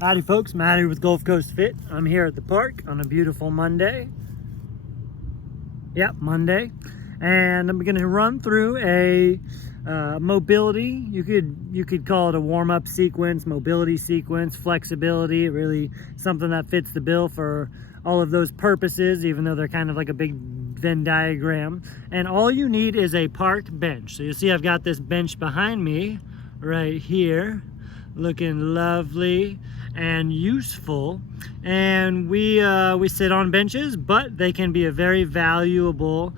Howdy folks, Matty with Gulf Coast Fit. I'm here at the park on a beautiful Monday. Yep, Monday. And I'm gonna run through a mobility. You could call it a warm-up sequence, mobility sequence, flexibility, really something that fits the bill for all of those purposes, even though they're kind of like a big Venn diagram. And all you need is a park bench. So you see I've got this bench behind me right here, looking lovely and useful. And we sit on benches, but they can be a very valuable,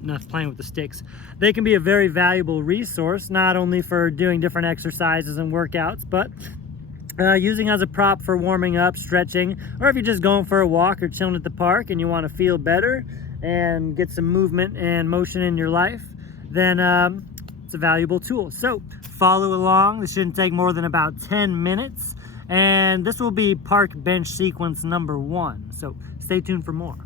not playing with the sticks, they can be a very valuable resource, not only for doing different exercises and workouts, but using as a prop for warming up, stretching, or if you're just going for a walk or chilling at the park and you want to feel better and get some movement and motion in your life, then it's a valuable tool. So follow along. This shouldn't take more than about 10 minutes. And this will be park bench sequence number 1. So stay tuned for more.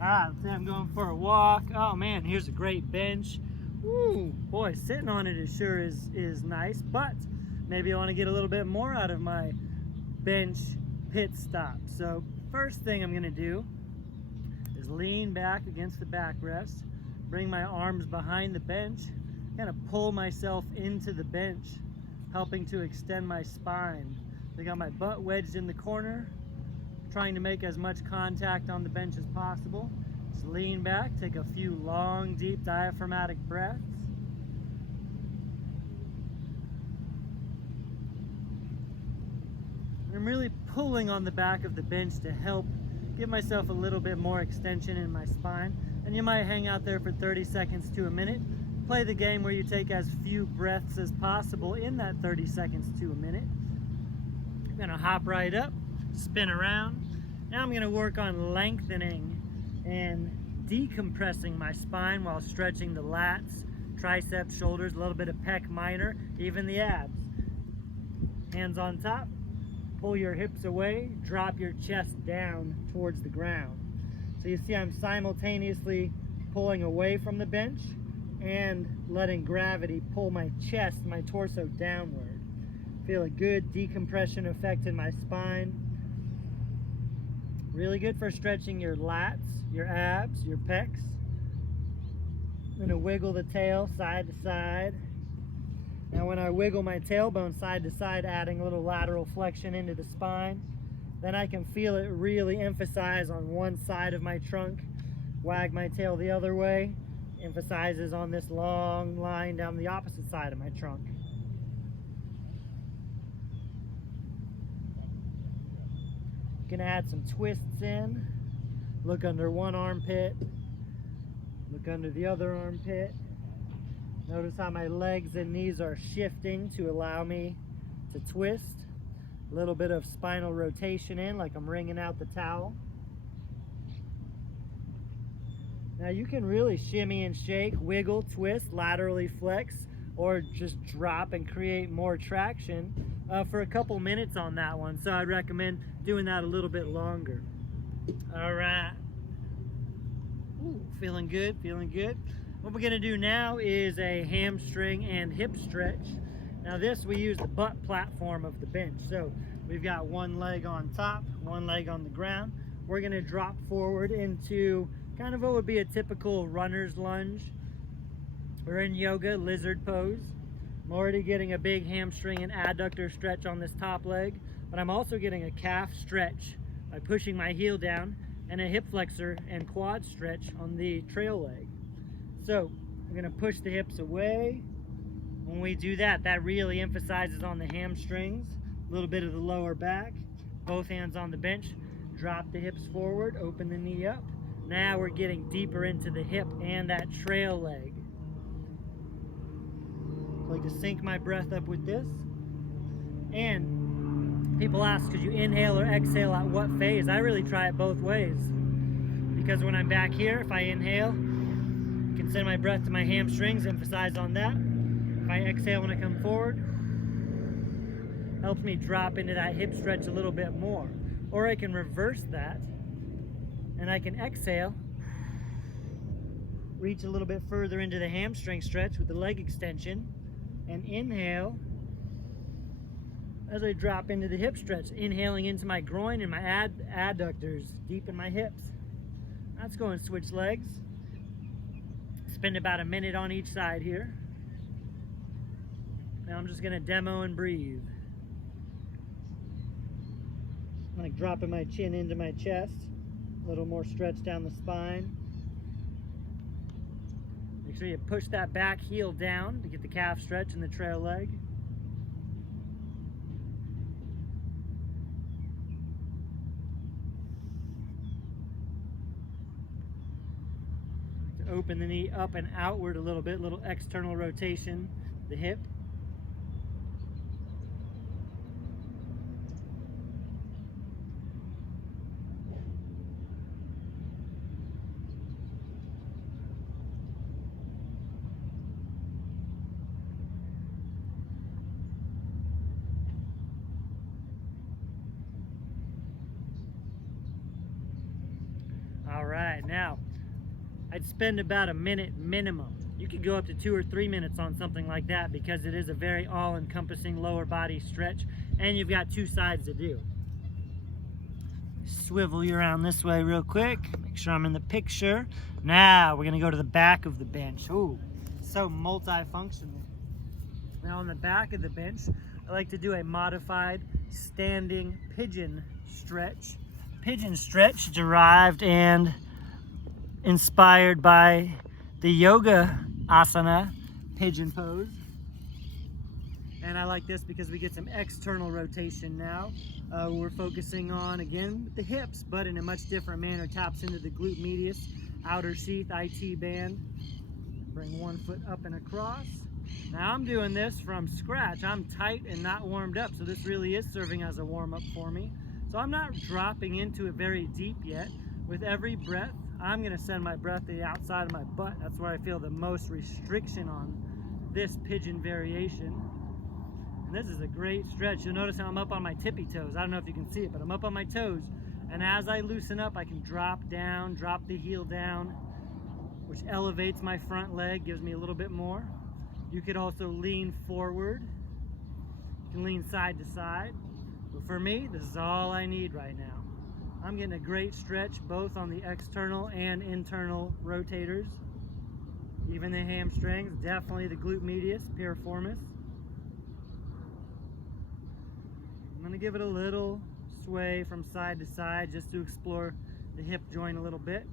I'm going for a walk. Oh man, here's a great bench. Ooh, boy, sitting on it sure is nice, but maybe I want to get a little bit more out of my bench pit stop. So first thing I'm gonna do is lean back against the backrest, bring my arms behind the bench, kind of pull myself into the bench, helping to extend my spine. I got my butt wedged in the corner, trying to make as much contact on the bench as possible. Just lean back, take a few long, deep diaphragmatic breaths. I'm really pulling on the back of the bench to help give myself a little bit more extension in my spine. And you might hang out there for 30 seconds to a minute. Play the game where you take as few breaths as possible in that 30 seconds to a minute. I'm gonna hop right up, spin around. Now I'm gonna work on lengthening and decompressing my spine while stretching the lats, triceps, shoulders, a little bit of pec minor, even the abs. Hands on top, pull your hips away, drop your chest down towards the ground. So you see I'm simultaneously pulling away from the bench and letting gravity pull my chest, my torso downward. Feel a good decompression effect in my spine. Really good for stretching your lats, your abs, your pecs. I'm gonna wiggle the tail side to side. Now when I wiggle my tailbone side to side, adding a little lateral flexion into the spine, then I can feel it really emphasize on one side of my trunk. Wag my tail the other way, emphasizes on this long line down the opposite side of my trunk. You can add some twists in. Look under one armpit, look under the other armpit. Notice how my legs and knees are shifting to allow me to twist. A little bit of spinal rotation in, like I'm wringing out the towel. Now you can really shimmy and shake, wiggle, twist, laterally flex, or just drop and create more traction for a couple minutes on that one. So I'd recommend doing that a little bit longer. All right. Ooh, feeling good, feeling good. What we're gonna do now is a hamstring and hip stretch. Now this, we use the butt platform of the bench. So we've got one leg on top, one leg on the ground. We're gonna drop forward into kind of what would be a typical runner's lunge. We're in yoga, lizard pose. I'm already getting a big hamstring and adductor stretch on this top leg, but I'm also getting a calf stretch by pushing my heel down, and a hip flexor and quad stretch on the trail leg. So I'm gonna push the hips away. When we do that, that really emphasizes on the hamstrings, a little bit of the lower back. Both hands on the bench, drop the hips forward, open the knee up. Now we're getting deeper into the hip and that trail leg. I like to sync my breath up with this. And people ask, could you inhale or exhale at what phase? I really try it both ways. Because when I'm back here, if I inhale, I can send my breath to my hamstrings, emphasize on that. If I exhale when I come forward, helps me drop into that hip stretch a little bit more. Or I can reverse that, and I can exhale, reach a little bit further into the hamstring stretch with the leg extension, and inhale, as I drop into the hip stretch, inhaling into my groin and my adductors deep in my hips. Let's go and switch legs. Spend about a minute on each side here. Now I'm just gonna demo and breathe. Like dropping my chin into my chest, a little more stretch down the spine. Make sure you push that back heel down to get the calf stretch in the trail leg. Open the knee up and outward a little bit, little external rotation, the hip. All right, now I'd spend about a minute minimum. You could go up to 2 or 3 minutes on something like that because it is a very all-encompassing lower body stretch and you've got 2 sides to do. Swivel you around this way real quick. Make sure I'm in the picture. Now we're gonna go to the back of the bench. Ooh, so multifunctional. Now on the back of the bench, I like to do a modified standing pigeon stretch. Pigeon stretch derived and inspired by the yoga asana pigeon pose. And I like this because we get some external rotation now. We're focusing on, again, the hips, but in a much different manner. Taps into the glute medius, outer sheath, IT band. Bring one foot up and across. Now I'm doing this from scratch. I'm tight and not warmed up, so this really is serving as a warm-up for me. So I'm not dropping into it very deep yet. With every breath, I'm gonna send my breath to the outside of my butt. That's where I feel the most restriction on this pigeon variation. And this is a great stretch. You'll notice how I'm up on my tippy toes. I don't know if you can see it, but I'm up on my toes. And as I loosen up, I can drop down, drop the heel down, which elevates my front leg, gives me a little bit more. You could also lean forward. You can lean side to side. But for me, this is all I need right now. I'm getting a great stretch both on the external and internal rotators. Even the hamstrings, definitely the glute medius, piriformis. I'm gonna give it a little sway from side to side just to explore the hip joint a little bit.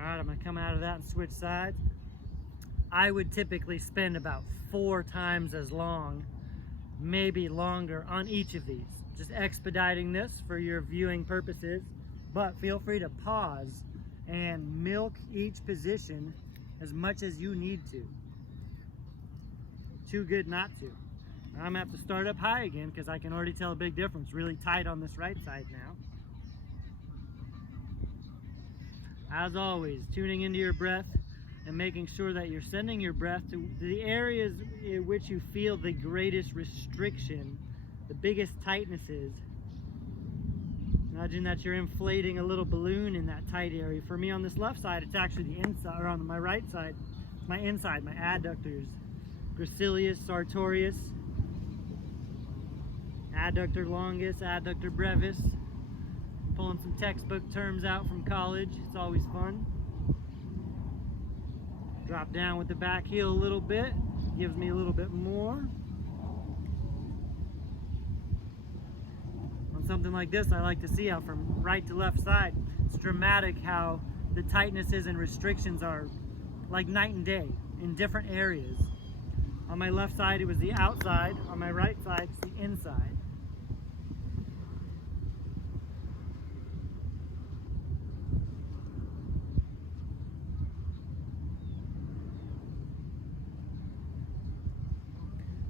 Alright, I'm going to come out of that and switch sides. I would typically spend about 4 times as long, maybe longer, on each of these. Just expediting this for your viewing purposes, but feel free to pause and milk each position as much as you need to. Too good not to. I'm going to have to start up high again because I can already tell a big difference. Really tight on this right side now. As always, tuning into your breath and making sure that you're sending your breath to the areas in which you feel the greatest restriction, the biggest tightnesses. Imagine that you're inflating a little balloon in that tight area. For me on this left side, it's actually the inside, or on my right side, my inside, my adductors. Gracilis, sartorius, adductor longus, adductor brevis. Pulling some textbook terms out from college. It's always fun. Drop down with the back heel a little bit. Gives me a little bit more. On something like this, I like to see how from right to left side, it's dramatic how the tightnesses and restrictions are like night and day in different areas. On my left side, it was the outside. On my right side, it's the inside.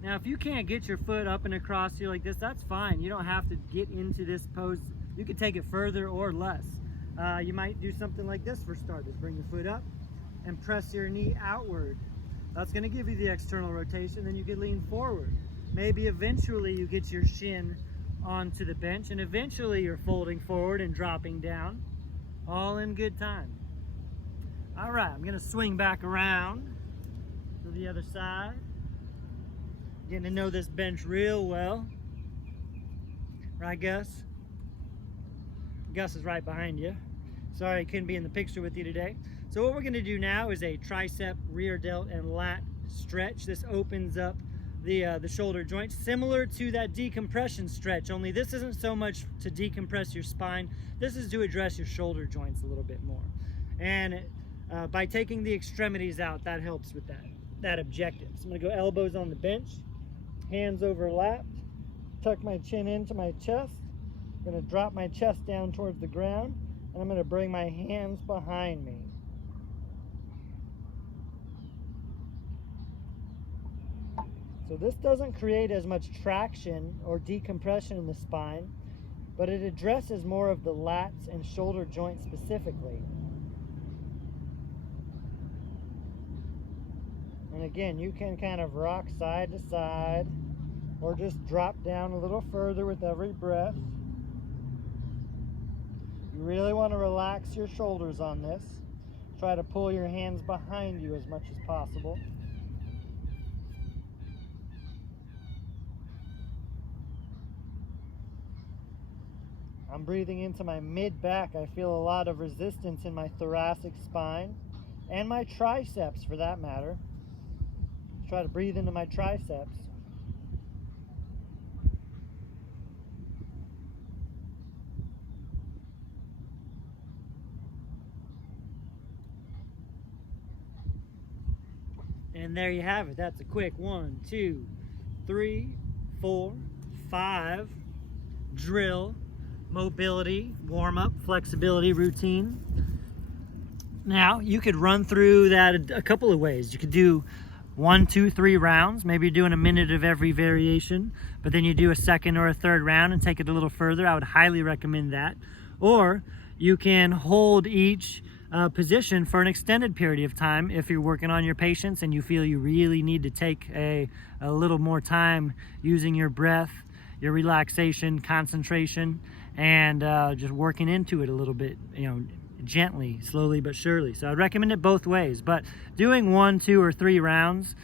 Now, if you can't get your foot up and across here like this, that's fine. You don't have to get into this pose. You can take it further or less. You might do something like this for starters. Bring your foot up and press your knee outward. That's going to give you the external rotation. Then you can lean forward. Maybe eventually you get your shin onto the bench, and eventually you're folding forward and dropping down, all in good time. All right, I'm going to swing back around to the other side. Getting to know this bench real well. Right, Gus? Gus is right behind you. Sorry I couldn't be in the picture with you today. So what we're going to do now is a tricep, rear delt, and lat stretch. This opens up the shoulder joints, similar to that decompression stretch, only this isn't so much to decompress your spine. This is to address your shoulder joints a little bit more. And by taking the extremities out, that helps with that objective. So I'm going to go elbows on the bench, hands overlapped, tuck my chin into my chest. I'm going to drop my chest down towards the ground, and I'm going to bring my hands behind me. So this doesn't create as much traction or decompression in the spine, but it addresses more of the lats and shoulder joints specifically. And again, you can kind of rock side to side or just drop down a little further with every breath. You really want to relax your shoulders on this. Try to pull your hands behind you as much as possible. I'm breathing into my mid-back. I feel a lot of resistance in my thoracic spine and my triceps for that matter. Try to breathe into my triceps. And there you have it. That's a quick 1, 2, 3, 4, 5 drill, mobility, warm-up, flexibility routine. Now, you could run through that a couple of ways. You could do 1, 2, 3 rounds. Maybe you're doing a minute of every variation, but then you do a second or a third round and take it a little further. I would highly recommend that. Or you can hold each position for an extended period of time if you're working on your patients and you feel you really need to take a little more time using your breath, your relaxation, concentration, and just working into it a little bit, gently, slowly but surely. So I'd recommend it both ways, but doing 1, 2, or 3 rounds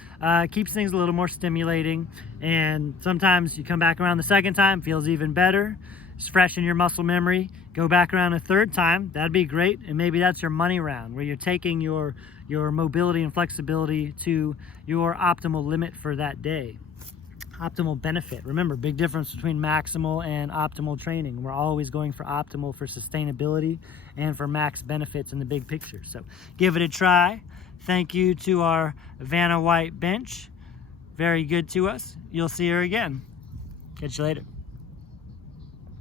keeps things a little more stimulating, and sometimes you come back around the second time, feels even better. It's fresh in your muscle memory. Go back around a third time, that'd be great, and maybe that's your money round, where you're taking your mobility and flexibility to your optimal limit for that day. Optimal benefit. Remember, big difference between maximal and optimal training. We're always going for optimal for sustainability and for max benefits in the big picture. So give it a try. Thank you to our Vanna White bench. Very good to us. You'll see her again. Catch you later.